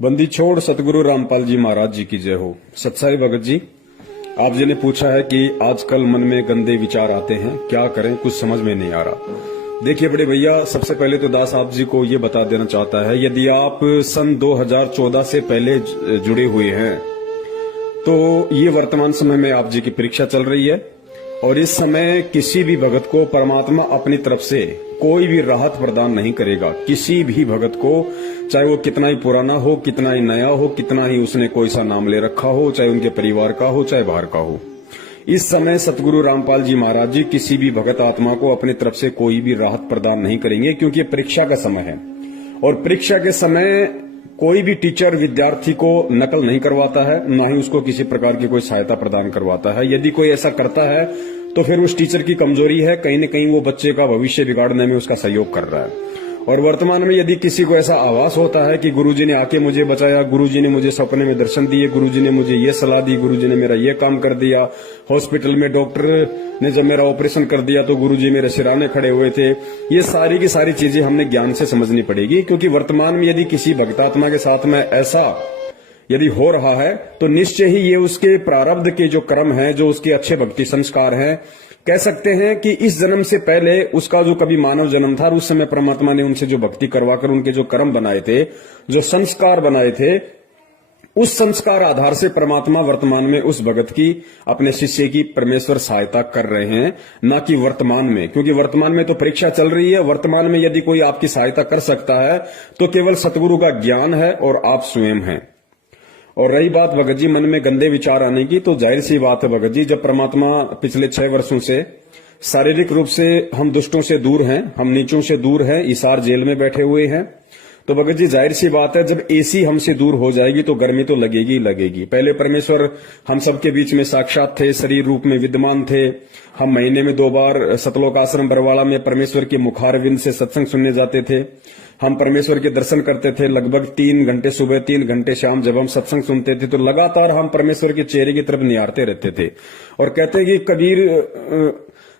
बंदी छोड़ सतगुरु रामपाल जी महाराज जी की जय हो। सत्साई भगत जी, आप जी ने पूछा है कि आजकल मन में गंदे विचार आते हैं, क्या करें, कुछ समझ में नहीं आ रहा। देखिए बड़े भैया, सबसे पहले तो दास आप जी को ये बता देना चाहता है, यदि आप सन 2014 से पहले जुड़े हुए हैं तो ये वर्तमान समय में आप जी की परीक्षा चल रही है और इस समय किसी भी भगत को परमात्मा अपनी तरफ से कोई भी राहत प्रदान नहीं करेगा। किसी भी भगत को, चाहे वो कितना ही पुराना हो, कितना ही नया हो, कितना ही उसने कोई सा नाम ले रखा हो, चाहे उनके परिवार का हो, चाहे बाहर का हो, इस समय सतगुरु रामपाल जी महाराज जी किसी भी भगत आत्मा को अपनी तरफ से कोई भी राहत प्रदान नहीं करेंगे, क्योंकि परीक्षा का समय है और परीक्षा के समय कोई भी टीचर विद्यार्थी को नकल नहीं करवाता है, न ही उसको किसी प्रकार की कोई सहायता प्रदान करवाता है। यदि कोई ऐसा करता है तो फिर उस टीचर की कमजोरी है, कहीं न कहीं वो बच्चे का भविष्य बिगाड़ने में उसका सहयोग कर रहा है। और वर्तमान में यदि किसी को ऐसा आभास होता है कि गुरुजी ने आके मुझे बचाया, गुरुजी ने मुझे सपने में दर्शन दिए, गुरुजी ने मुझे ये सलाह दी, गुरुजी ने मेरा ये काम कर दिया, हॉस्पिटल में डॉक्टर ने जब मेरा ऑपरेशन कर दिया तो गुरुजी मेरे सिराने खड़े हुए थे, ये सारी की सारी चीजें हमने ज्ञान से समझनी पड़ेगी। क्योंकि वर्तमान में यदि किसी भक्तात्मा के साथ में ऐसा यदि हो रहा है तो निश्चय ही ये उसके प्रारब्ध के जो कर्म है, जो उसके अच्छे भक्ति संस्कार हैं, कह सकते हैं कि इस जन्म से पहले उसका जो कभी मानव जन्म था, उस समय परमात्मा ने उनसे जो भक्ति करवाकर उनके जो कर्म बनाए थे, जो संस्कार बनाए थे, उस संस्कार आधार से परमात्मा वर्तमान में उस भगत की, अपने शिष्य की परमेश्वर सहायता कर रहे हैं, न कि वर्तमान में। क्योंकि वर्तमान में तो परीक्षा चल रही है। वर्तमान में यदि कोई आपकी सहायता कर सकता है तो केवल सतगुरु का ज्ञान है और आप स्वयं हैं। और रही बात भगत जी मन में गंदे विचार आने की, तो जाहिर सी बात है भगत जी, जब परमात्मा पिछले 6 वर्षों से शारीरिक रूप से हम दुष्टों से दूर हैं, हम नीचों से दूर हैं, इसार जेल में बैठे हुए हैं, तो भगत जी जाहिर सी बात है जब एसी हमसे दूर हो जाएगी तो गर्मी तो लगेगी ही लगेगी। पहले परमेश्वर हम सबके बीच में साक्षात थे, शरीर रूप में विद्यमान थे। हम महीने में 2 बार सतलोक आश्रम बरवाड़ा में परमेश्वर के मुखारविंद से सत्संग सुनने जाते थे। हम परमेश्वर के दर्शन करते थे लगभग 3 घंटे सुबह, 3 घंटे शाम। जब हम सत्संग सुनते थे तो लगातार हम परमेश्वर के चेहरे की तरफ निहारते रहते थे। और कहते हैं कि कबीर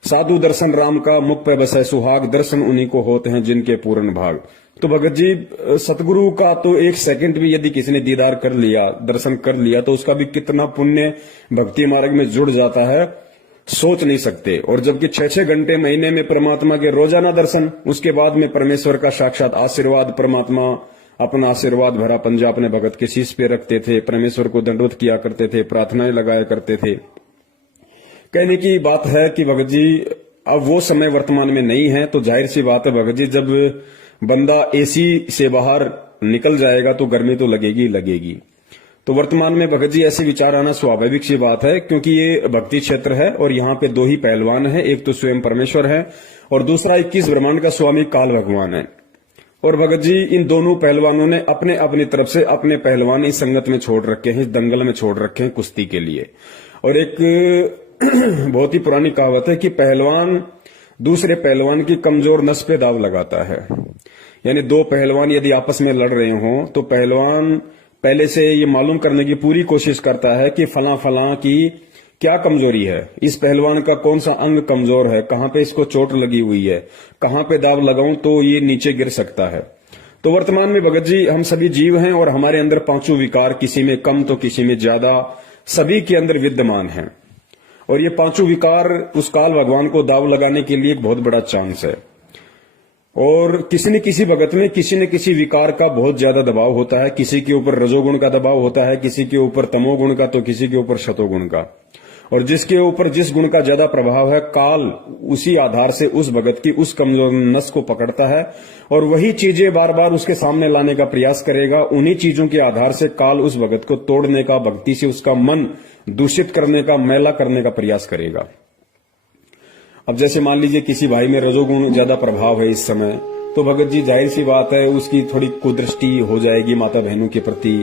साधु दर्शन राम का, मुख पे बसे सुहाग, दर्शन उन्हीं को होते हैं जिनके पूर्ण भाग। तो भगत जी सतगुरु का तो 1 सेकंड भी यदि किसी ने दीदार कर लिया, दर्शन कर लिया, तो उसका भी कितना पुण्य भक्ति मार्ग में जुड़ जाता है, सोच नहीं सकते। और जबकि 6-6 घंटे महीने में परमात्मा के रोजाना दर्शन, उसके बाद में परमेश्वर का साक्षात आशीर्वाद, परमात्मा अपना आशीर्वाद भरा पंजा अपने भगत के शीश पे रखते थे, परमेश्वर को दंडवत किया करते थे, प्रार्थनाएं लगाया करते थे। कहने की बात है कि भगत जी अब वो समय वर्तमान में नहीं है। तो जाहिर सी बात है भगत जी, जब बंदा एसी से बाहर निकल जाएगा तो गर्मी तो लगेगी ही लगेगी। तो वर्तमान में भगत जी ऐसे विचार आना स्वाभाविक सी बात है, क्योंकि ये भक्ति क्षेत्र है और यहाँ पे 2 ही पहलवान है, एक तो स्वयं परमेश्वर है और दूसरा 21 ब्रह्मांड का स्वामी काल भगवान है। और भगत जी इन दोनों पहलवानों ने अपने अपनी तरफ से अपने पहलवान इस संगत में छोड़ रखे हैं, इस दंगल में छोड़ रखे हैं कुश्ती के लिए। और एक बहुत ही पुरानी कहावत है कि पहलवान दूसरे पहलवान की कमजोर नस पे दाव लगाता है। यानी 2 पहलवान यदि आपस में लड़ रहे हों तो पहलवान पहले से ये मालूम करने की पूरी कोशिश करता है कि फला फला की क्या कमजोरी है, इस पहलवान का कौन सा अंग कमजोर है, कहां पे इसको चोट लगी हुई है, कहां पे दाव लगाऊं तो ये नीचे गिर सकता है। तो वर्तमान में भगत जी हम सभी जीव हैं और हमारे अंदर 5 विकार, किसी में कम तो किसी में ज्यादा, सभी के अंदर विद्यमान है। और ये 5 विकार उस काल भगवान को दाव लगाने के लिए एक बहुत बड़ा चांस है। और किसी न किसी भगत में किसी न किसी विकार का बहुत ज्यादा दबाव होता है। किसी के ऊपर रजोगुण का दबाव होता है, किसी के ऊपर तमोगुण का, तो किसी के ऊपर शतोगुण का। और जिसके ऊपर जिस गुण का ज्यादा प्रभाव है, काल उसी आधार से उस भगत की उस कमजोर नस को पकड़ता है और वही चीजें बार बार उसके सामने लाने का प्रयास करेगा। उन्हीं चीजों के आधार से काल उस भगत को तोड़ने का, भक्ति से उसका मन दूषित करने का, मैला करने का प्रयास करेगा। अब जैसे मान लीजिए किसी भाई में रजोगुण ज्यादा प्रभाव है इस समय, तो भगत जी जाहिर सी बात है उसकी थोड़ी कुदृष्टि हो जाएगी माता बहनों के प्रति,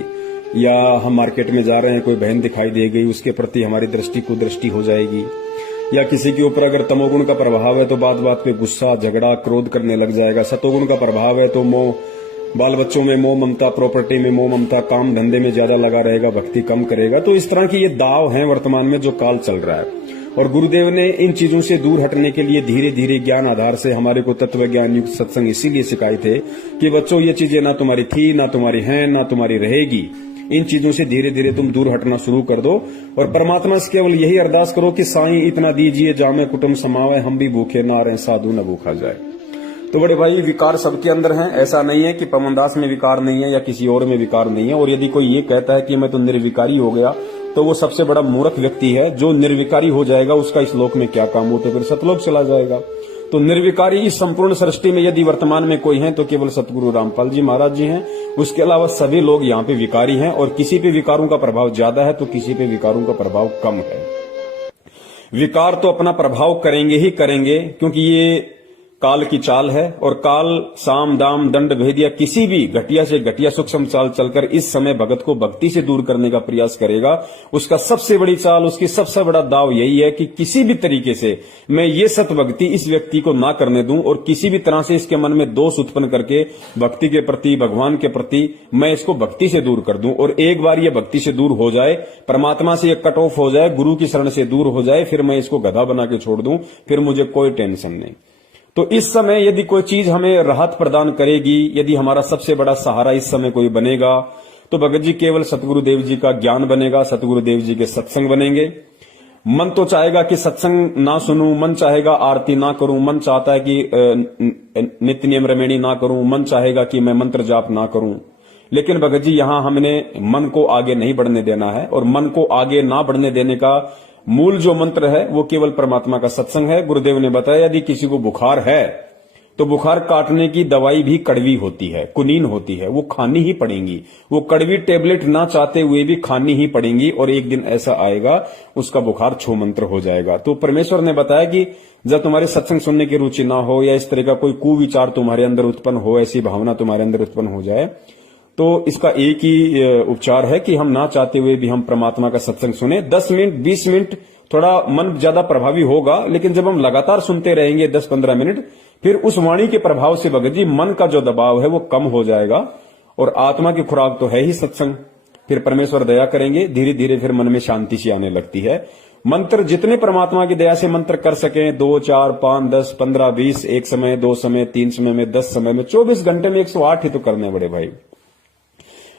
या हम मार्केट में जा रहे हैं, कोई बहन दिखाई दे गई, उसके प्रति हमारी दृष्टि कुदृष्टि हो जाएगी। या किसी के ऊपर अगर तमोगुण का प्रभाव है तो बात बात पे गुस्सा, झगड़ा, क्रोध करने लग जाएगा। सतोगुण का प्रभाव है तो मोह, बाल बच्चों में मोह ममता, प्रॉपर्टी में मोह ममता, काम धंधे में ज्यादा लगा रहेगा, भक्ति कम करेगा। तो इस तरह की ये दाव है वर्तमान में जो काल चल रहा है। और गुरुदेव ने इन चीजों से दूर हटने के लिए धीरे धीरे ज्ञान आधार से हमारे को तत्व ज्ञान युक्त सत्संग इसीलिए सिखाए थे कि बच्चों ये चीजें ना तुम्हारी थी, ना तुम्हारी हैं, ना तुम्हारी रहेगी। इन चीजों से धीरे धीरे तुम दूर हटना शुरू कर दो और परमात्मा से केवल यही अरदास करो कि साईं इतना दीजिए जामे कुटुंब समावे, हम भी भूखे ना रहे साधु न भूखा जाए। तो बड़े भाई, विकार सबके अंदर हैं। ऐसा नहीं है कि पवनदास में विकार नहीं है या किसी और में विकार नहीं है। और यदि कोई ये कहता है कि मैं तो निर्विकारी हो गया, तो वो सबसे बड़ा मूर्ख व्यक्ति है। जो निर्विकारी हो जाएगा उसका इस लोक में क्या काम हो, तो फिर सतलोक चला जाएगा। तो निर्विकारी इस संपूर्ण सृष्टि में यदि वर्तमान में कोई है तो केवल सतगुरु रामपाल जी महाराज जी हैं। उसके अलावा सभी लोग यहाँ पे विकारी हैं और किसी पे विकारों का प्रभाव ज्यादा है तो किसी पे विकारों का प्रभाव कम है। विकार तो अपना प्रभाव करेंगे ही करेंगे, क्योंकि ये काल की चाल है और काल साम दाम दंड भेदिया किसी भी घटिया से घटिया सूक्ष्म चाल चलकर इस समय भगत को भक्ति से दूर करने का प्रयास करेगा। उसका सबसे बड़ी चाल, उसकी सबसे बड़ा दाव यही है कि किसी भी तरीके से मैं ये सत भक्ति इस व्यक्ति को ना करने दूं और किसी भी तरह से इसके मन में दोष उत्पन्न करके भक्ति के प्रति, भगवान के प्रति मैं इसको भक्ति से दूर कर दूं। और एक बार ये भक्ति से दूर हो जाए, परमात्मा से ये कट ऑफ हो जाए, गुरु की शरण से दूर हो जाए, फिर मैं इसको गधा बना के छोड़ दूं, फिर मुझे कोई टेंशन नहीं। तो इस समय यदि कोई चीज हमें राहत प्रदान करेगी, यदि हमारा सबसे बड़ा सहारा इस समय कोई बनेगा, तो भगत जी केवल सतगुरुदेव जी का ज्ञान बनेगा, सतगुरुदेव जी के सत्संग बनेंगे। मन तो चाहेगा कि सत्संग ना सुनूं, मन चाहेगा आरती ना करूं, मन चाहता है कि नित्य नियम रमेणी ना करूं, मन चाहेगा कि मैं मंत्र जाप ना करूं। लेकिन भगत जी यहां हमने मन को आगे नहीं बढ़ने देना है और मन को आगे ना बढ़ने देने का मूल जो मंत्र है वो केवल परमात्मा का सत्संग है। गुरुदेव ने बताया यदि किसी को बुखार है तो बुखार काटने की दवाई भी कड़वी होती है, कुनीन होती है, वो खानी ही पड़ेंगी। वो कड़वी टेबलेट ना चाहते हुए भी खानी ही पड़ेंगी और एक दिन ऐसा आएगा उसका बुखार छू मंत्र हो जाएगा। तो परमेश्वर ने बताया कि जब तुम्हारे सत्संग सुनने की रुचि ना हो या इस तरह का कोई कुविचार तुम्हारे अंदर उत्पन्न हो, ऐसी भावना तुम्हारे अंदर उत्पन्न हो जाए, तो इसका एक ही उपचार है कि हम ना चाहते हुए भी हम परमात्मा का सत्संग सुने। 10 मिनट 20 मिनट थोड़ा मन ज्यादा प्रभावी होगा, लेकिन जब हम लगातार सुनते रहेंगे 10-15 मिनट, फिर उस वाणी के प्रभाव से भगत जी मन का जो दबाव है वो कम हो जाएगा और आत्मा की खुराक तो है ही सत्संग। फिर परमेश्वर दया करेंगे, धीरे धीरे फिर मन में शांति सी आने लगती है। मंत्र जितने परमात्मा की दया से मंत्र कर सकें, 2, 4, 5, 10, 15, 20, एक समय, 2 समय, 3 समय में, 10 समय में, 24 घंटे में 108 ही तो करने बड़े भाई।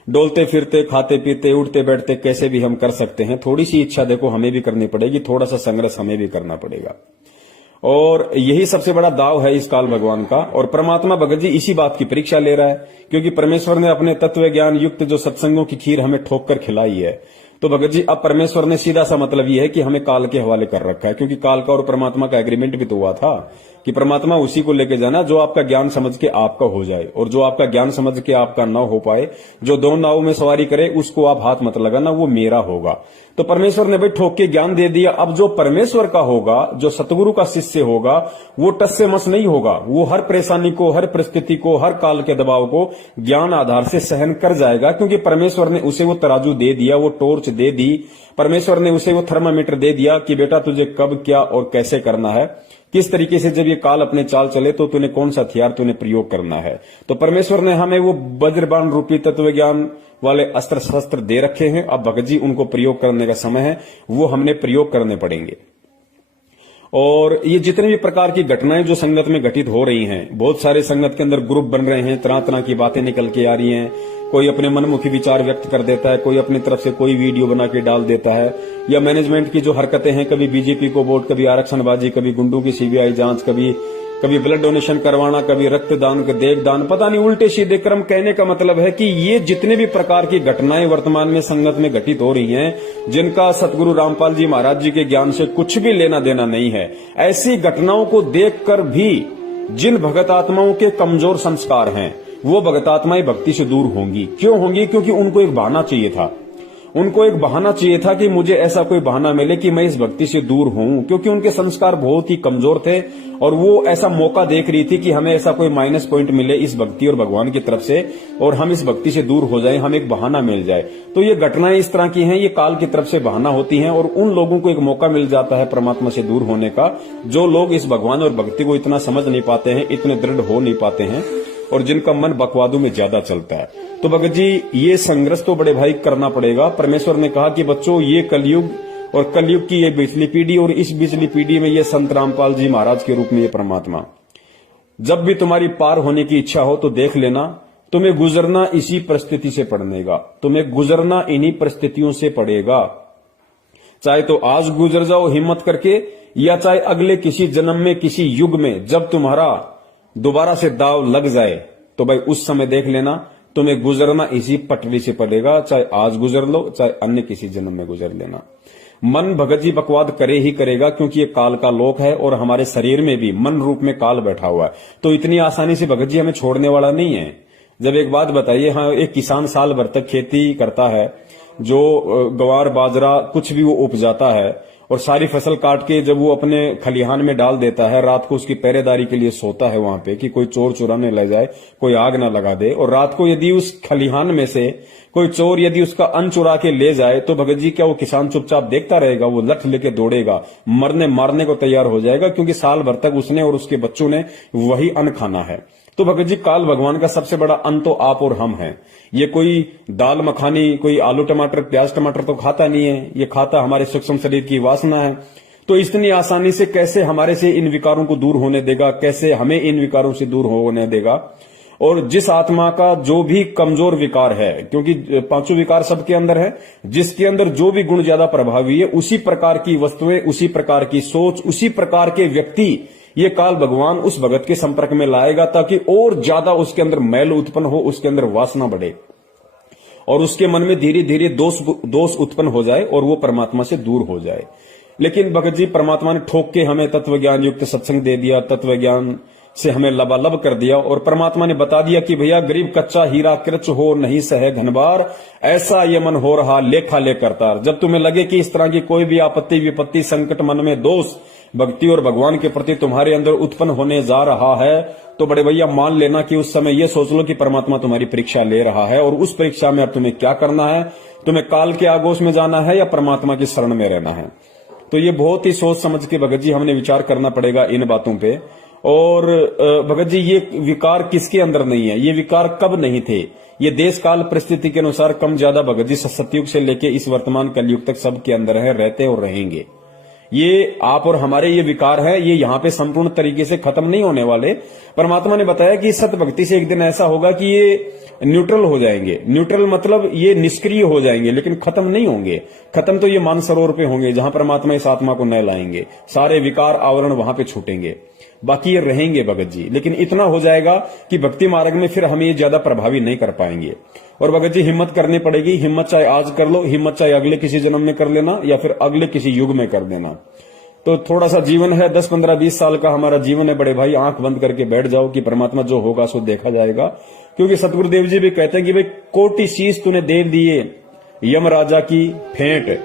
डोलते फिरते, खाते पीते, उठते बैठते कैसे भी हम कर सकते हैं। थोड़ी सी इच्छा देखो हमें भी करनी पड़ेगी, थोड़ा सा संघर्ष हमें भी करना पड़ेगा और यही सबसे बड़ा दाव है इस काल भगवान का। और परमात्मा भगत जी इसी बात की परीक्षा ले रहा है, क्योंकि परमेश्वर ने अपने तत्व ज्ञान युक्त जो सत्संगों की खीर हमें ठोक कर खिलाई है। तो भगत जी अब परमेश्वर ने सीधा सा मतलब यह है कि हमें काल के हवाले कर रखा है, क्योंकि काल का और परमात्मा का एग्रीमेंट भी तो हुआ था कि परमात्मा उसी को लेके जाना जो आपका ज्ञान समझ के आपका हो जाए, और जो आपका ज्ञान समझ के आपका ना हो पाए, जो 2 नाव में सवारी करे, उसको आप हाथ मत लगाना, वो मेरा होगा। तो परमेश्वर ने भाई ठोक के ज्ञान दे दिया। अब जो परमेश्वर का होगा, जो सतगुरु का शिष्य होगा, वो टस से मस नहीं होगा। वो हर परेशानी को, हर परिस्थिति को, हर काल के दबाव को ज्ञान आधार से सहन कर जाएगा, क्योंकि परमेश्वर ने उसे वो तराजू दे दिया, वो टॉर्च दे दी, परमेश्वर ने उसे वो थर्मामीटर दे दिया कि बेटा तुझे कब क्या और कैसे करना है, किस तरीके से जब ये काल अपने चाल चले तो तूने कौन सा हथियार तूने प्रयोग करना है। तो परमेश्वर ने हमें वो वज्रबाण रूपी तत्व ज्ञान वाले अस्त्र शस्त्र दे रखे हैं। अब भगत जी उनको प्रयोग करने का समय है, वो हमने प्रयोग करने पड़ेंगे। और ये जितने भी प्रकार की घटनाएं जो संगत में घटित हो रही हैं, बहुत सारे संगत के अंदर ग्रुप बन रहे हैं, तरह तरह की बातें निकल के आ रही हैं। कोई अपने मनमुखी विचार व्यक्त कर देता है, कोई अपनी तरफ से कोई वीडियो बना के डाल देता है, या मैनेजमेंट की जो हरकतें हैं, कभी बीजेपी को वोट, कभी आरक्षणबाजी, कभी गुंडों की सीबीआई जांच, कभी ब्लड डोनेशन करवाना, कभी रक्तदान, देहदान, पता नहीं उल्टे सीधे क्रम। कहने का मतलब है कि ये जितने भी प्रकार की घटनाएं वर्तमान में संगत में घटित हो रही हैं, जिनका सतगुरु रामपाल जी महाराज जी के ज्ञान से कुछ भी लेना देना नहीं है, ऐसी घटनाओं को देखकर भी जिन भगत आत्माओं के कमजोर संस्कार हैं, वो भगत आत्माएं भक्ति से दूर होंगी। क्यों होंगी? क्योंकि उनको एक बहाना चाहिए था। उनको एक बहाना चाहिए था कि मुझे ऐसा कोई बहाना मिले कि मैं इस भक्ति से दूर हूं, क्योंकि उनके संस्कार बहुत ही कमजोर थे और वो ऐसा मौका देख रही थी कि हमें ऐसा कोई माइनस पॉइंट मिले इस भक्ति और भगवान की तरफ से और हम इस भक्ति से दूर हो जाएं, हमें एक बहाना मिल जाए। तो ये घटनाएं इस तरह की हैं, ये काल की तरफ से बहाना होती हैं और उन लोगों को एक मौका मिल जाता है परमात्मा से दूर होने का, जो लोग इस भगवान और भक्ति को इतना समझ नहीं पाते हैं, इतने दृढ़ हो नहीं पाते हैं और जिनका मन बकवादों में ज्यादा चलता है। तो भगत जी ये संघर्ष तो बड़े भाई करना पड़ेगा। परमेश्वर ने कहा कि बच्चों ये कलयुग और कलयुग की ये बिचली पीढ़ी, और इस बिचली पीढ़ी में ये संत रामपाल जी महाराज के रूप में ये परमात्मा। जब भी तुम्हारी पार होने की इच्छा हो तो देख लेना, तुम्हें गुजरना इसी परिस्थिति से पड़ेगा, तुम्हें गुजरना इन्हीं परिस्थितियों से पड़ेगा। चाहे तो आज गुजर जाओ हिम्मत करके, या चाहे अगले किसी जन्म में किसी युग में जब तुम्हारा दोबारा से दाव लग जाए तो भाई उस समय देख लेना तुम्हें गुजरना इसी पटरी से पड़ेगा। चाहे आज गुजर लो, चाहे अन्य किसी जन्म में गुजर लेना। मन भगत जी बकवाद करे ही करेगा, क्योंकि ये काल का लोक है और हमारे शरीर में भी मन रूप में काल बैठा हुआ है, तो इतनी आसानी से भगत जी हमें छोड़ने वाला नहीं है। जब एक बात बताइए, हाँ, एक किसान साल भर तक खेती करता है, जो गवार बाजरा कुछ भी वो उपजाता है, और सारी फसल काट के जब वो अपने खलिहान में डाल देता है, रात को उसकी पहरेदारी के लिए सोता है वहां पे कि कोई चोर चुराने ले जाए, कोई आग ना लगा दे। और रात को यदि उस खलिहान में से कोई चोर यदि उसका अन्न चुरा के ले जाए तो भगत जी क्या वो किसान चुपचाप देखता रहेगा? वो लठ लेके दौड़ेगा, मरने मारने को तैयार हो जाएगा, क्योंकि साल भर तक उसने और उसके बच्चों ने वही अन्न खाना है। तो भगत जी काल भगवान का सबसे बड़ा अन्न तो आप और हम हैं। ये कोई दाल मखानी, कोई आलू टमाटर प्याज टमाटर तो खाता नहीं है, ये खाता हमारे सूक्ष्म शरीर की वासना है। तो इतनी आसानी से कैसे हमारे से इन विकारों को दूर होने देगा, कैसे हमें इन विकारों से दूर होने देगा? और जिस आत्मा का जो भी कमजोर विकार है, क्योंकि पांचों विकार सबके अंदर है, जिसके अंदर जो भी गुण ज्यादा प्रभावी है, उसी प्रकार की वस्तुएं, उसी प्रकार की सोच, उसी प्रकार के व्यक्ति ये काल भगवान उस भगत के संपर्क में लाएगा, ताकि और ज्यादा उसके अंदर मैल उत्पन्न हो, उसके अंदर वासना बढ़े और उसके मन में धीरे धीरे दोष उत्पन्न हो जाए और वो परमात्मा से दूर हो जाए। लेकिन भगत जी परमात्मा ने ठोक के हमें तत्व ज्ञान युक्त सत्संग दे दिया, तत्व ज्ञान से हमें लबालब कर दिया, और परमात्मा ने बता दिया कि भैया गरीब कच्चा हीरा कृच हो नहीं सहे घनबार, ऐसा ये मन हो रहा लेखा ले करतार। जब तुम्हें लगे कि इस तरह की कोई भी आपत्ति विपत्ति संकट मन में दोष भक्ति और भगवान के प्रति तुम्हारे अंदर उत्पन्न होने जा रहा है, तो बड़े भैया मान लेना कि उस समय ये सोच लो कि परमात्मा तुम्हारी परीक्षा ले रहा है, और उस परीक्षा में अब तुम्हें क्या करना है? तुम्हें काल के आगोश में जाना है या परमात्मा की शरण में रहना है? तो ये बहुत ही सोच समझ के भगत जी हमने विचार करना पड़ेगा इन बातों पे। और भगत जी ये विकार किसके अंदर नहीं है? ये विकार कब नहीं थे? ये देश काल परिस्थिति के अनुसार कम ज्यादा भगत जी सतयुग से लेके इस वर्तमान कलयुग तक सबके अंदर है, रहते और रहेंगे। ये आप और हमारे ये विकार है, ये यहाँ पे संपूर्ण तरीके से खत्म नहीं होने वाले। परमात्मा ने बताया कि सत भक्ति से एक दिन ऐसा होगा कि ये न्यूट्रल हो जाएंगे। न्यूट्रल मतलब ये निष्क्रिय हो जाएंगे, लेकिन खत्म नहीं होंगे। खत्म तो ये मानसरोवर पे होंगे जहां परमात्मा इस आत्मा को न लाएंगे, सारे विकार आवरण वहां पे छूटेंगे, बाकी ये रहेंगे भगत जी। लेकिन इतना हो जाएगा कि भक्ति मार्ग में फिर हमें ये ज्यादा प्रभावी नहीं कर पाएंगे। और भगत जी हिम्मत करनी पड़ेगी। हिम्मत चाहे आज कर लो, हिम्मत चाहे अगले किसी जन्म में कर लेना या फिर अगले किसी युग में कर देना। तो थोड़ा सा जीवन है, 10, 15, 20 साल का हमारा जीवन है बड़े भाई, आंख बंद करके बैठ जाओ कि परमात्मा जो होगा सो देखा जाएगा। क्योंकि सतगुरुदेव जी भी कहते हैं कि भाई कोटि शीश तूने दे दिए यम राजा की फेंट,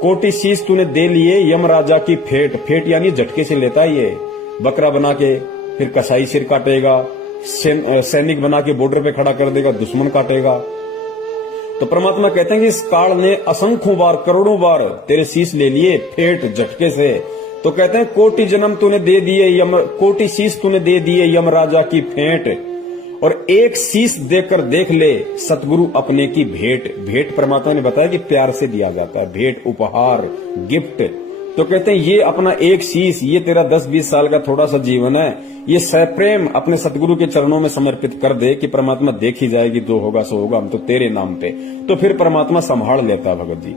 कोटि शीश तूने दे लिए यम राजा की फेंट। फेंट यानी झटके से लेता है ये, बकरा बना के फिर कसाई सिर काटेगा, सैनिक बना के बॉर्डर पे खड़ा कर देगा, दुश्मन काटेगा। तो परमात्मा कहते हैं कि इस काल ने असंख्यों बार करोड़ों बार तेरे शीश ले लिए फेंट झटके से। तो कहते हैं कोटि जन्म तूने दे दिए यम, कोटि शीश तूने दे दिए यम राजा की फेंट, और एक शीश देकर देख ले सतगुरु अपने की भेंट। भेंट परमात्मा ने बताया कि प्यार से दिया जाता है, भेंट, उपहार, गिफ्ट। तो कहते हैं ये अपना एक शीश, ये तेरा 10-20 साल का थोड़ा सा जीवन है, ये सप्रेम अपने सतगुरु के चरणों में समर्पित कर दे कि परमात्मा देखी जाएगी, जो होगा सो होगा, हम तो तेरे नाम पे। तो फिर परमात्मा संभाल लेता है भगत जी।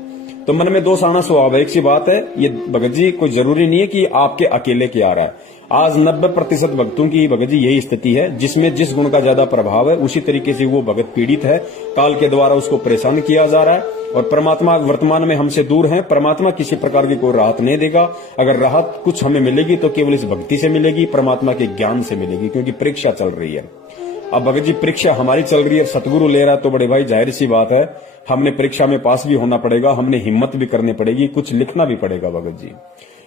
तो मन में दोष आना स्वाभाविक सी बात है। ये भगत जी कोई जरूरी नहीं है कि आपके अकेले के आ रहा है। आज 90% भक्तों की भगत जी यही स्थिति है, जिसमें जिस गुण का ज्यादा प्रभाव है उसी तरीके से वो भगत पीड़ित है, काल के द्वारा उसको परेशान किया जा रहा है। और परमात्मा वर्तमान में हमसे दूर है। परमात्मा किसी प्रकार की कोई राहत नहीं देगा। अगर राहत कुछ हमें मिलेगी तो केवल इस भक्ति से मिलेगी, परमात्मा के ज्ञान से मिलेगी, क्योंकि परीक्षा चल रही है। अब भगत जी परीक्षा हमारी चल रही है, सतगुरु ले रहा है, तो बड़े भाई जाहिर सी बात है हमने परीक्षा में पास भी होना पड़ेगा, हमने हिम्मत भी करनी पड़ेगी, कुछ लिखना भी पड़ेगा भगत जी।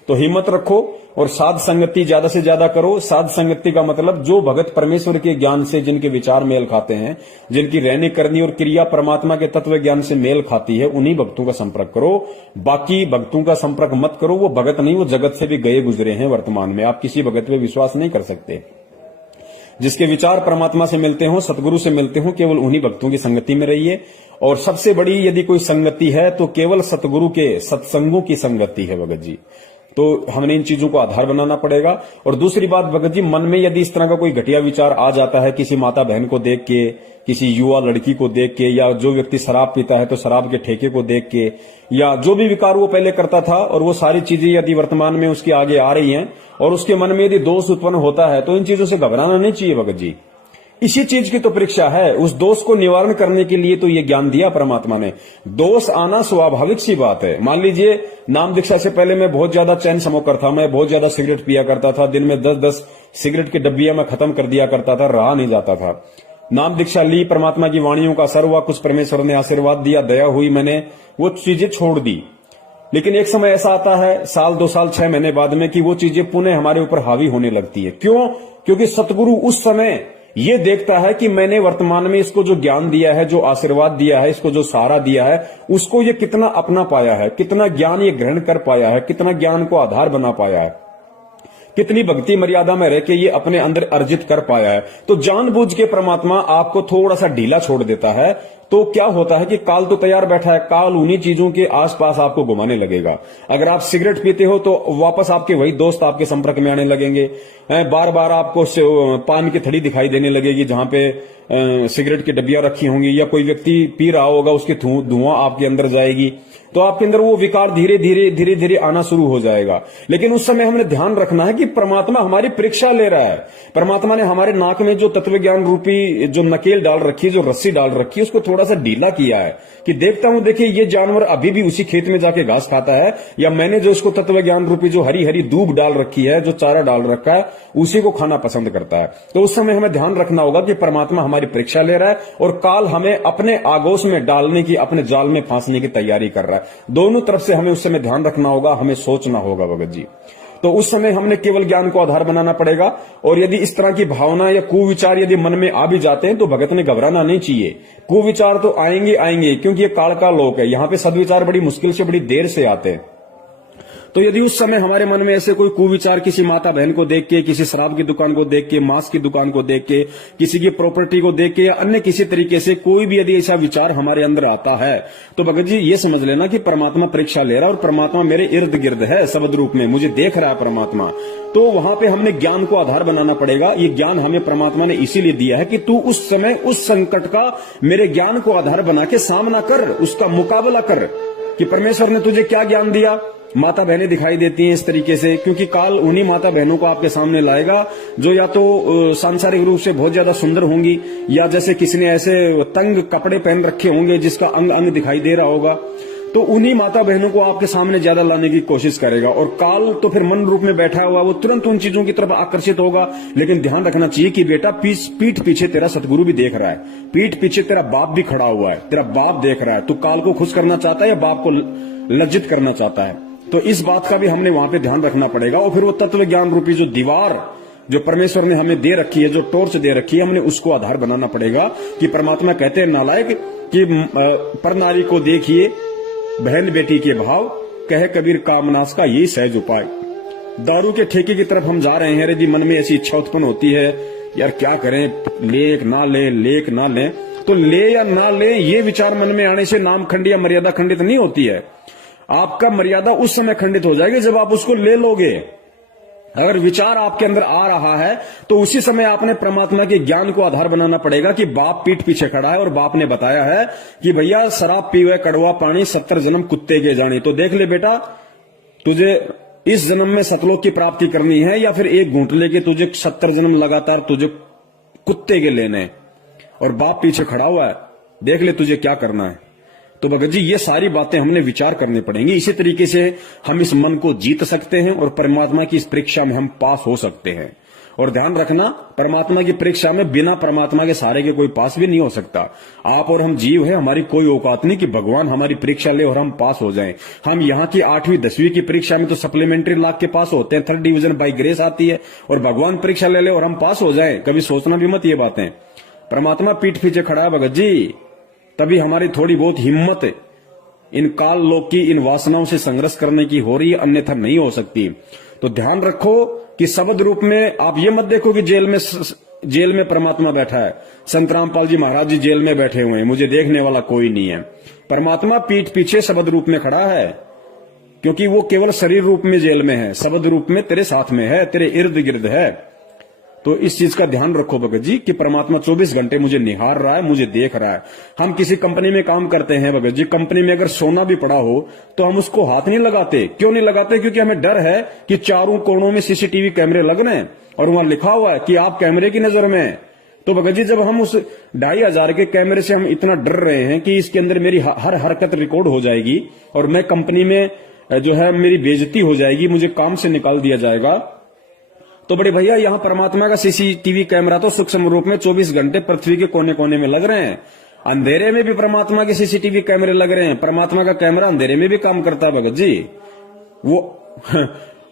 तो हिम्मत रखो और साध संगति ज्यादा से ज्यादा करो। साध संगति का मतलब जो भगत परमेश्वर के ज्ञान से जिनके विचार मेल खाते हैं, जिनकी रहनी करनी और क्रिया परमात्मा के तत्व ज्ञान से मेल खाती है, उन्हीं भक्तों का संपर्क करो। बाकी भक्तों का संपर्क मत करो। वो भगत नहीं, वो जगत से भी गए गुजरे हैं वर्तमान में। आप किसी भगत पे विश्वास नहीं कर सकते। जिसके विचार परमात्मा से मिलते हो, सतगुरु से मिलते हो, केवल उन्हीं भक्तों की संगति में रहिए। और सबसे बड़ी यदि कोई संगति है तो केवल सतगुरु के सत्संगों की संगति है भगत जी। तो हमने इन चीजों को आधार बनाना पड़ेगा। और दूसरी बात भगत जी, मन में यदि इस तरह का कोई घटिया विचार आ जाता है किसी माता बहन को देख के, किसी युवा लड़की को देख के, या जो व्यक्ति शराब पीता है तो शराब के ठेके को देख के, या जो भी विकार वो पहले करता था और वो सारी चीजें यदि वर्तमान में उसके आगे आ रही हैं और उसके मन में यदि दोष उत्पन्न होता है तो इन चीजों से घबराना नहीं चाहिए भगत जी। इसी चीज की तो परीक्षा है। उस दोष को निवारण करने के लिए तो ये ज्ञान दिया परमात्मा ने। दोष आना स्वाभाविक सी बात है। मान लीजिए नाम दीक्षा से पहले मैं बहुत ज्यादा चैन स्मोकर था, मैं बहुत ज्यादा सिगरेट पिया करता था, दिन में 10-10 सिगरेट की डब्बियां मैं खत्म कर दिया करता था, रहा नहीं जाता था। नाम दीक्षा ली, परमात्मा की वाणियों का असर हुआ, कुछ परमेश्वर ने आशीर्वाद दिया, दया हुई, मैंने वो चीजें छोड़ दी। लेकिन एक समय ऐसा आता है, साल 2 साल 6 महीने बाद में, कि वो चीजें पुनः हमारे ऊपर हावी होने लगती है। क्यों? क्योंकि सतगुरु उस समय ये देखता है कि मैंने वर्तमान में इसको जो ज्ञान दिया है, जो आशीर्वाद दिया है, इसको जो सहारा दिया है, उसको ये कितना अपना पाया है, कितना ज्ञान ये ग्रहण कर पाया है, कितना ज्ञान को आधार बना पाया है, कितनी भक्ति मर्यादा में रह के ये अपने अंदर अर्जित कर पाया है। तो जानबूझ के परमात्मा आपको थोड़ा सा ढीला छोड़ देता है। तो क्या होता है कि काल तो तैयार बैठा है, काल उन्हीं चीजों के आसपास आपको घुमाने लगेगा। अगर आप सिगरेट पीते हो तो वापस आपके वही दोस्त आपके संपर्क में आने लगेंगे, बार बार आपको पान की थड़ी दिखाई देने लगेगी जहां पे सिगरेट की डब्बियां रखी होंगी, या कोई व्यक्ति पी रहा होगा उसकी धुआं आपके अंदर जाएगी, तो आपके अंदर वो विकार धीरे धीरे आना शुरू हो जाएगा। लेकिन उस समय हमने ध्यान रखना है कि परमात्मा हमारी परीक्षा ले रहा है। परमात्मा ने हमारे नाक में जो तत्व ज्ञान रूपी जो नकेल डाल रखी है, जो रस्सी डाल रखी है, उसको थोड़ा सा ढीला किया है कि देखता हूं, देखिए ये जानवर अभी भी उसी खेत में जाके घास खाता है, या मैंने जो इसको तत्व ज्ञान रूपी जो हरी हरी दूब डाल रखी है, जो चारा डाल रखा है, उसी को खाना पसंद करता है। तो उस समय हमें ध्यान रखना होगा कि परमात्मा हमारी परीक्षा ले रहा है और काल हमें अपने आगोश में डालने की, अपने जाल में फांसने की तैयारी कर रहा है। दोनों तरफ से हमें उस समय ध्यान रखना होगा, हमें सोचना होगा भगत जी। तो उस समय हमने केवल ज्ञान को आधार बनाना पड़ेगा। और यदि इस तरह की भावना या कुविचार यदि मन में आ भी जाते हैं तो भगत ने घबराना नहीं चाहिए। कुविचार तो आएंगे, क्योंकि ये काल का लोक है। यहाँ पे सदविचार बड़ी मुश्किल से, बड़ी देर से आते हैं। तो यदि उस समय हमारे मन में ऐसे कोई कुविचार किसी माता बहन को देख के, किसी शराब की दुकान को देख के, मांस की दुकान को देख के, किसी की प्रॉपर्टी को देख के, या अन्य किसी तरीके से कोई भी यदि ऐसा विचार हमारे अंदर आता है, तो भगत जी ये समझ लेना कि परमात्मा परीक्षा ले रहा है और परमात्मा मेरे इर्द गिर्द है, शब्द रूप में मुझे देख रहा है परमात्मा। तो वहां पे हमने ज्ञान को आधार बनाना पड़ेगा। ये ज्ञान हमें परमात्मा ने इसीलिए दिया है कि तू उस समय उस संकट का मेरे ज्ञान को आधार बना के सामना कर, उसका मुकाबला कर। कि परमेश्वर ने तुझे क्या ज्ञान दिया? माता बहनें दिखाई देती हैं इस तरीके से, क्योंकि काल उन्हीं माता बहनों को आपके सामने लाएगा जो या तो सांसारिक रूप से बहुत ज्यादा सुंदर होंगी, या जैसे किसी ने ऐसे तंग कपड़े पहन रखे होंगे जिसका अंग अंग दिखाई दे रहा होगा। तो उन्हीं माता बहनों को आपके सामने ज्यादा लाने की कोशिश करेगा। और काल तो फिर मन रूप में बैठा हुआ, वो तुरंत उन चीजों की तरफ आकर्षित होगा। लेकिन ध्यान रखना चाहिए कि बेटा पीठ पीछे तेरा सतगुरु भी देख रहा है, पीठ पीछे तेरा बाप भी खड़ा हुआ है, तेरा बाप देख रहा है। तू काल को खुश करना चाहता है या बाप को लज्जित करना चाहता है? तो इस बात का भी हमने वहां पे ध्यान रखना पड़ेगा। और फिर वो तत्व ज्ञान रूपी जो दीवार जो परमेश्वर ने हमें दे रखी है, जो टॉर्च दे रखी है, हमने उसको आधार बनाना पड़ेगा। कि परमात्मा कहते हैं नालायक कि पर नारी को देखिए बहन बेटी के भाव, कहे कबीर कामनास का यही सहज उपाय। दारू के ठेके की तरफ हम जा रहे हैं, यदि मन में ऐसी इच्छा उत्पन्न होती है, यार क्या करें, लेक ना ले, तो ले या ना ले, ये विचार मन में आने से नाम खंडित या मर्यादा खंडित नहीं होती है। आपका मर्यादा उस समय खंडित हो जाएगी जब आप उसको ले लोगे। अगर विचार आपके अंदर आ रहा है तो उसी समय आपने परमात्मा के ज्ञान को आधार बनाना पड़ेगा। कि बाप पीठ पीछे खड़ा है और बाप ने बताया है कि भैया शराब पीवे कड़वा पानी, 70 जन्म कुत्ते के जाने। तो देख ले बेटा, तुझे इस जन्म में सतलोक की प्राप्ति करनी है या फिर एक घूंट लेके तुझे 70 जन्म लगातार तुझे कुत्ते के लेने। और बाप पीछे खड़ा हुआ है, देख ले तुझे क्या करना है। तो भगत जी ये सारी बातें हमने विचार करनी पड़ेंगी। इसी तरीके से हम इस मन को जीत सकते हैं और परमात्मा की इस परीक्षा में हम पास हो सकते हैं। और ध्यान रखना, परमात्मा की परीक्षा में बिना परमात्मा के सहारे के कोई पास भी नहीं हो सकता। आप और हम जीव हैं, हमारी कोई औकात नहीं कि भगवान हमारी परीक्षा ले और हम पास हो जाएं। हम यहाँ की 8वीं 10वीं की परीक्षा में तो सप्लीमेंट्री लाख के पास होते हैं, 3rd डिवीजन बाई ग्रेस आती है, और भगवान परीक्षा ले ले और हम पास हो जाएं। कभी सोचना भी मत ये बातें। परमात्मा पीठ पीछे खड़ा है भगत जी, तभी हमारी थोड़ी बहुत हिम्मत इन काल लोक की इन वासनाओं से संघर्ष करने की हो रही है, अन्यथा नहीं हो सकती। तो ध्यान रखो कि शब्द रूप में आप ये मत देखो कि जेल में जेल में परमात्मा बैठा है, संत रामपाल जी महाराज जी जेल में बैठे हुए हैं, मुझे देखने वाला कोई नहीं है। परमात्मा पीठ पीछे शब्द रूप में खड़ा है, क्योंकि वो केवल शरीर रूप में जेल में है, शब्द रूप में तेरे साथ में है, तेरे इर्द गिर्द है। तो इस चीज का ध्यान रखो भगत जी कि परमात्मा 24 घंटे मुझे निहार रहा है, मुझे देख रहा है। हम किसी कंपनी में काम करते हैं भगत जी, कंपनी में अगर सोना भी पड़ा हो तो हम उसको हाथ नहीं लगाते। क्यों नहीं लगाते? क्योंकि हमें डर है कि चारों कोनों में सीसीटीवी कैमरे लग रहे हैं और वहां लिखा हुआ है कि आप कैमरे की नजर में हैं। तो भगत जी जब हम उस 2500 के कैमरे से हम इतना डर रहे हैं कि इसके अंदर मेरी हर हरकत रिकॉर्ड हो जाएगी और मैं कंपनी में जो है मेरी बेइज्जती हो जाएगी, मुझे काम से निकाल दिया जाएगा, तो बड़े भैया यहाँ परमात्मा का सीसीटीवी कैमरा तो सूक्ष्म रूप में 24 घंटे पृथ्वी के कोने कोने में लग रहे हैं। अंधेरे में भी परमात्मा के सीसीटीवी कैमरे लग रहे हैं। परमात्मा का कैमरा अंधेरे में भी काम करता है भगत जी।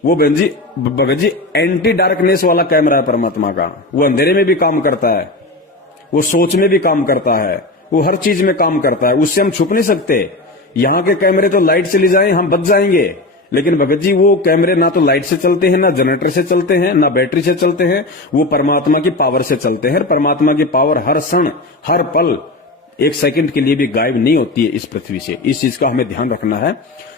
वो भगत जी एंटी डार्कनेस वाला कैमरा है परमात्मा का। वो अंधेरे में भी काम करता है, वो सोच में भी काम करता है, वो हर चीज में काम करता है, उससे हम छुप नहीं सकते। यहाँ के कैमरे तो लाइट चली जाए हम बच जाएंगे, लेकिन भगत जी वो कैमरे ना तो लाइट से चलते हैं, ना जनरेटर से चलते हैं, ना बैटरी से चलते हैं, वो परमात्मा की पावर से चलते हैं। परमात्मा की पावर हर क्षण हर पल एक सेकंड के लिए भी गायब नहीं होती है इस पृथ्वी से। इस चीज का हमें ध्यान रखना है।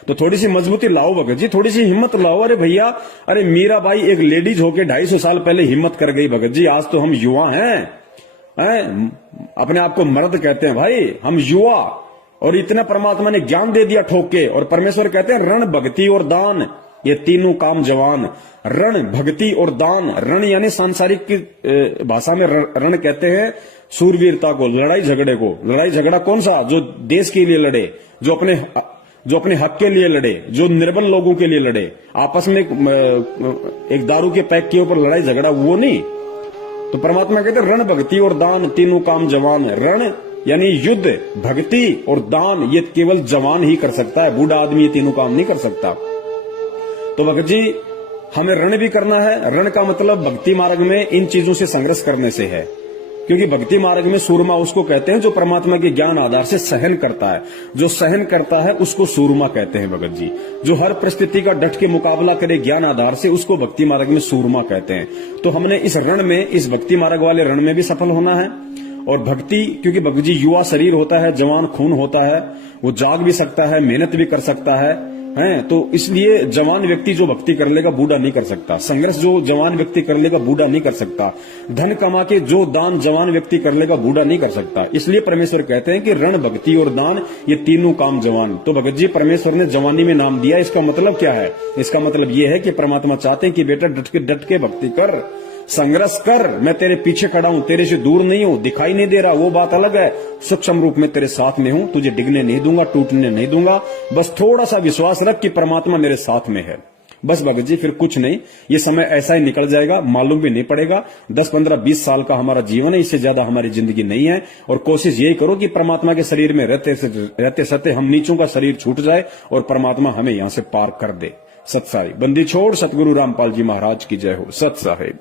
तो थोड़ी सी मजबूती लाओ भगत जी, थोड़ी सी हिम्मत लाओ। अरे भैया, अरे मीराबाई एक लेडीज होके 250 साल पहले हिम्मत कर गई भगत जी। आज तो हम युवा हैं, अपने आप को मर्द कहते हैं भाई, हम युवा, और इतना परमात्मा ने ज्ञान दे दिया ठोक के। और परमेश्वर कहते हैं रण भक्ति और दान ये तीनों काम जवान। रण भक्ति और दान, रण यानी सांसारिक की भाषा में रण कहते हैं सूरवीरता को, लड़ाई झगड़े को। लड़ाई झगड़ा कौन सा? जो देश के लिए लड़े, जो अपने हक के लिए लड़े, जो निर्बल लोगों के लिए लड़े, आपस में एक दारू के पैक के ऊपर लड़ाई झगड़ा, वो नहीं। तो परमात्मा कहते हैं रण भक्ति और दान तीनों काम जवान। रण यानी युद्ध, भक्ति और दान ये केवल जवान ही कर सकता है, बूढ़ा आदमी ये तीनों काम नहीं कर सकता। तो भगत जी हमें रण भी करना है। रण का मतलब भक्ति मार्ग में इन चीजों से संघर्ष करने से है, क्योंकि भक्ति मार्ग में सूरमा उसको कहते हैं जो परमात्मा के ज्ञान आधार से सहन करता है। जो सहन करता है उसको सूरमा कहते हैं भगत जी। जो हर परिस्थिति का डट के मुकाबला करे ज्ञान आधार से, उसको भक्ति मार्ग में सूरमा कहते हैं। तो हमने इस रण में, इस भक्ति मार्ग वाले रण में भी सफल होना है। और भक्ति, क्योंकि भगत जी युवा शरीर होता है, जवान खून होता है, वो जाग भी सकता है, मेहनत भी कर सकता है, तो इसलिए जवान व्यक्ति जो भक्ति कर लेगा बूढ़ा नहीं कर सकता। संघर्ष जो जवान व्यक्ति कर लेगा बूढ़ा नहीं कर सकता। धन कमा के जो दान जवान व्यक्ति कर लेगा बूढ़ा नहीं कर सकता। इसलिए परमेश्वर कहते हैं कि रण भक्ति और दान ये तीनों काम जवान। तो भगत जी परमेश्वर ने जवानी में नाम दिया, इसका मतलब क्या है? इसका मतलब ये है कि परमात्मा चाहते हैं कि बेटा डट के भक्ति कर, संघर्ष कर, मैं तेरे पीछे खड़ा हूं, तेरे से दूर नहीं हूं, दिखाई नहीं दे रहा वो बात अलग है, सूक्ष्म रूप में तेरे साथ में हूं, तुझे डिगने नहीं दूंगा, टूटने नहीं दूंगा। बस थोड़ा सा विश्वास रख कि परमात्मा मेरे साथ में है। बस भगत जी फिर कुछ नहीं, ये समय ऐसा ही निकल जाएगा, मालूम भी नहीं पड़ेगा। 10, 15, 20 साल का हमारा जीवन है, इससे ज्यादा हमारी जिंदगी नहीं है। और कोशिश यही करो कि परमात्मा के शरीर में रहते सते हम नीचों का शरीर छूट जाए और परमात्मा हमें यहां से पार कर दे। सत साहिब, बंदी छोड़ सतगुरु रामपाल जी महाराज की जय हो। सत साहिब।